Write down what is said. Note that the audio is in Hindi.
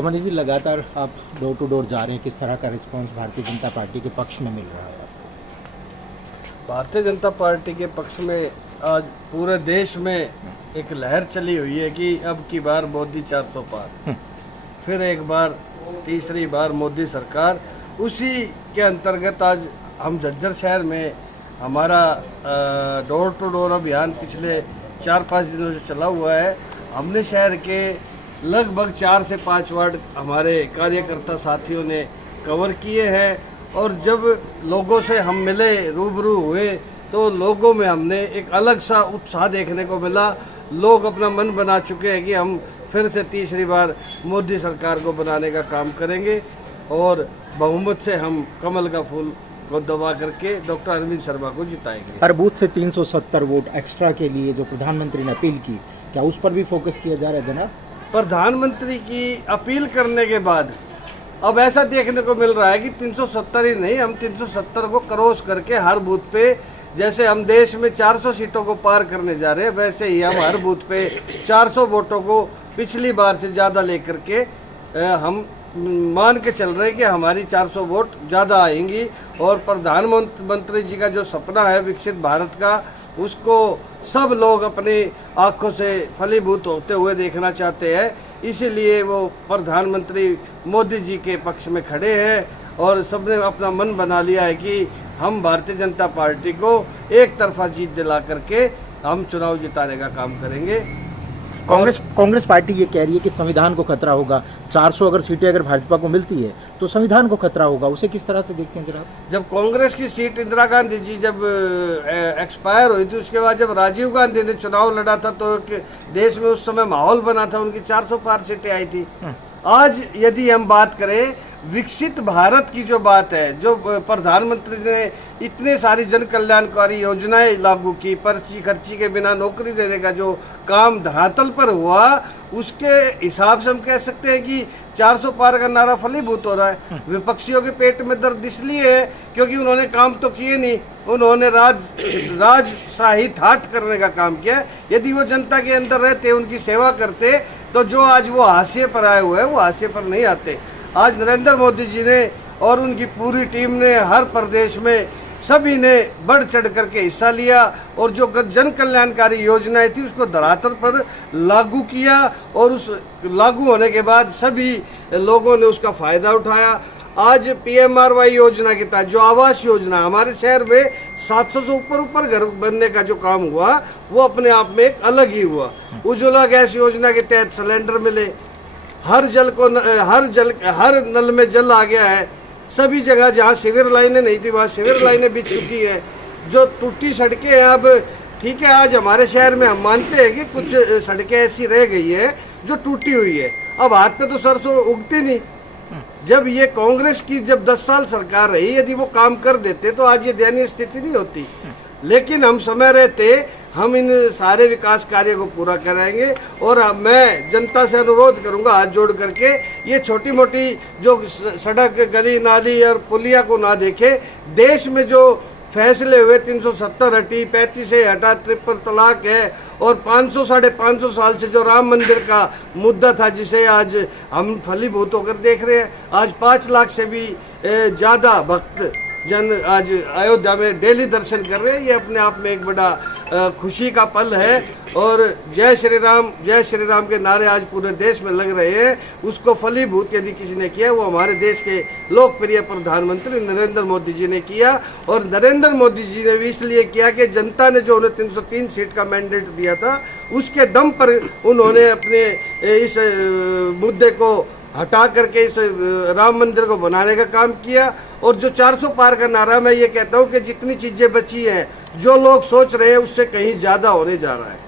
मनीष जी, लगातार आप डोर टू डोर जा रहे हैं, किस तरह का रिस्पांस भारतीय जनता पार्टी के पक्ष में मिल रहा है आपको? भारतीय जनता पार्टी के पक्ष में आज पूरे देश में एक लहर चली हुई है कि अब की बार मोदी 400 पार, फिर एक बार तीसरी बार मोदी सरकार। उसी के अंतर्गत आज हम झज्जर शहर में हमारा डोर टू डोर अभियान पिछले 4-5 दिनों से चला हुआ है। हमने शहर के लगभग 4 से 5 वार्ड हमारे कार्यकर्ता साथियों ने कवर किए हैं और जब लोगों से हम मिले, रूबरू हुए, तो लोगों में हमने एक अलग सा उत्साह देखने को मिला। लोग अपना मन बना चुके हैं कि हम फिर से तीसरी बार मोदी सरकार को बनाने का काम करेंगे और बहुमत से हम कमल का फूल को दबा करके डॉक्टर अरविंद शर्मा को जिताएंगे। हर बूथ से 370 वोट एक्स्ट्रा के लिए जो प्रधानमंत्री ने अपील की, क्या उस पर भी फोकस किया जा रहा है जनाब? प्रधानमंत्री की अपील करने के बाद अब ऐसा देखने को मिल रहा है कि 370 ही नहीं, हम 370 को क्रॉस करके हर बूथ पे, जैसे हम देश में 400 सीटों को पार करने जा रहे हैं, वैसे ही हम हर बूथ पे 400 वोटों को पिछली बार से ज़्यादा लेकर के हम मान के चल रहे हैं कि हमारी 400 वोट ज़्यादा आएंगी और प्रधानमंत्री जी का जो सपना है विकसित भारत का, उसको सब लोग अपनी आंखों से फलीभूत होते हुए देखना चाहते हैं। इसीलिए वो प्रधानमंत्री मोदी जी के पक्ष में खड़े हैं और सबने अपना मन बना लिया है कि हम भारतीय जनता पार्टी को एक तरफा जीत दिला करके हम चुनाव जिताने का काम करेंगे। कांग्रेस पार्टी ये कह रही है कि संविधान को खतरा होगा। 400 अगर सीटें अगर भाजपा को मिलती है तो संविधान को खतरा होगा, उसे किस तरह से देखते हैं जनाब? जब कांग्रेस की सीट इंदिरा गांधी जी जब एक्सपायर हुई थी, उसके बाद जब राजीव गांधी ने चुनाव लड़ा था तो देश में उस समय माहौल बना था, उनकी 400 पार सीटें आई थी। आज यदि हम बात करें विकसित भारत की जो बात है, जो प्रधानमंत्री ने इतने सारी जन कल्याणकारी योजनाएं लागू की, पर्ची खर्ची के बिना नौकरी देने का जो काम धरातल पर हुआ, उसके हिसाब से हम कह सकते हैं कि 400 पार का नारा फलीभूत हो रहा है। विपक्षियों के पेट में दर्द इसलिए है क्योंकि उन्होंने काम तो किए नहीं, उन्होंने राजशाही ठाठ करने का काम किया। यदि वो जनता के अंदर रहते, उनकी सेवा करते, तो जो आज वो हाशिए पर आए हुए हैं वो हाशिए पर नहीं आते। आज नरेंद्र मोदी जी ने और उनकी पूरी टीम ने हर प्रदेश में सभी ने बढ़ चढ़ करके हिस्सा लिया और जो जन कल्याणकारी योजनाएं थी उसको धरातल पर लागू किया और उस लागू होने के बाद सभी लोगों ने उसका फ़ायदा उठाया। आज PMRY योजना के तहत जो आवास योजना, हमारे शहर में 700 से ऊपर घर बनने का जो काम हुआ वो अपने आप में एक अलग ही हुआ। उज्ज्वला गैस योजना के तहत सिलेंडर मिले, हर नल में जल आ गया है। सभी जगह जहाँ सीवर लाइनें नहीं थी वहाँ सीवर लाइनें बिछ चुकी है। जो टूटी सड़कें हैं, अब ठीक है, आज हमारे शहर में हम मानते हैं कि कुछ सड़कें ऐसी रह गई है जो टूटी हुई है। अब हाथ पे तो सरसों उगती नहीं। जब ये कांग्रेस की जब 10 साल सरकार रही, यदि वो काम कर देते तो आज ये दयनीय स्थिति नहीं होती। लेकिन हम समय रहते हम इन सारे विकास कार्य को पूरा कराएंगे और मैं जनता से अनुरोध करूंगा हाथ जोड़ करके, ये छोटी मोटी जो सड़क, गली नाली और पुलिया को ना देखे। देश में जो फैसले हुए, 370 हटी, 35 हटा, ट्रिपल तलाक है और 500 साढ़े 500 साल से जो राम मंदिर का मुद्दा था, जिसे आज हम फलीभूत होकर देख रहे हैं। आज 5 लाख से भी ज़्यादा भक्त जन आज अयोध्या में डेली दर्शन कर रहे हैं। ये अपने आप में एक बड़ा खुशी का पल है और जय श्री राम के नारे आज पूरे देश में लग रहे हैं। उसको फलीभूत यदि किसी ने किया, वो हमारे देश के लोकप्रिय प्रधानमंत्री नरेंद्र मोदी जी ने किया। और नरेंद्र मोदी जी ने भी इसलिए किया कि जनता ने जो उन्हें 303 सीट का मैंडेट दिया था, उसके दम पर उन्होंने अपने इस मुद्दे को हटा करके इस राम मंदिर को बनाने का काम किया। और जो 400 पार का नारा, मैं ये कहता हूँ कि जितनी चीज़ें बची हैं, जो लोग सोच रहे हैं उससे कहीं ज़्यादा होने जा रहा है।